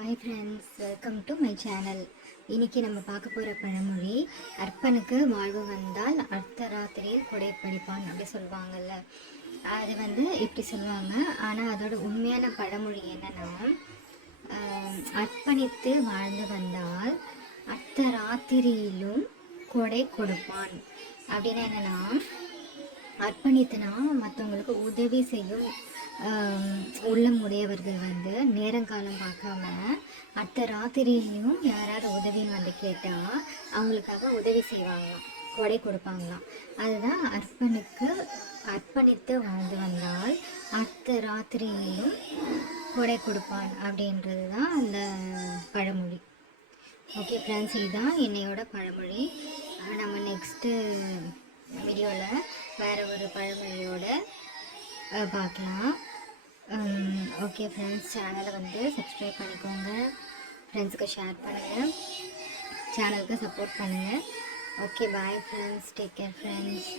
Hi friends, welcome to my channel. இன்றைக்கி நம்ம பார்க்க போகிற பழமொழி, அர்ப்பனுக்கு வாழ்வு வந்தால் அர்த்தராத்திரியில் கொடை பிடிப்பான் அப்படி சொல்லுவாங்கள்ல. அது இப்படி சொல்லுவாங்க. ஆனால் அதோட உண்மையான பழமொழி என்னென்னா, அர்ப்பணித்து வாழ்ந்து வந்தால் அர்த்தராத்திரியிலும் கொடை கொடுப்பான். அப்படின்னா என்னென்னா, அர்ப்பணித்துனா மற்றவங்களுக்கு உதவி செய்யும் உள்ளம் உடையவர்கள் நேரங்காலம் பார்க்காம அடுத்த ராத்திரியிலையும் யாராவது உதவின்னு கேட்டால் அவங்களுக்காக உதவி செய்வாங்களாம், கொடை கொடுப்பாங்களாம். அதுதான் அர்ப்பணித்து வாழ்ந்து வந்தால் அடுத்த ராத்திரியிலும் கொடை கொடுப்பான் அப்படின்றது தான் அந்த பழமொழி. ஓகே ஃப்ரெண்ட்ஸ், இதுதான் என்னையோட பழமொழி. நம்ம நெக்ஸ்ட்டு வீடியோவில் வேறு ஒரு பழமொழியோட பார்க்கலாம். ஓகே ஃப்ரெண்ட்ஸ், சேனலை சப்ஸ்கிரைப் பண்ணிக்கோங்க, ஃப்ரெண்ட்ஸுக்கு ஷேர் பண்ணுங்கள், சேனலுக்கு சப்போர்ட் பண்ணுங்கள். Okay, bye friends, take care friends.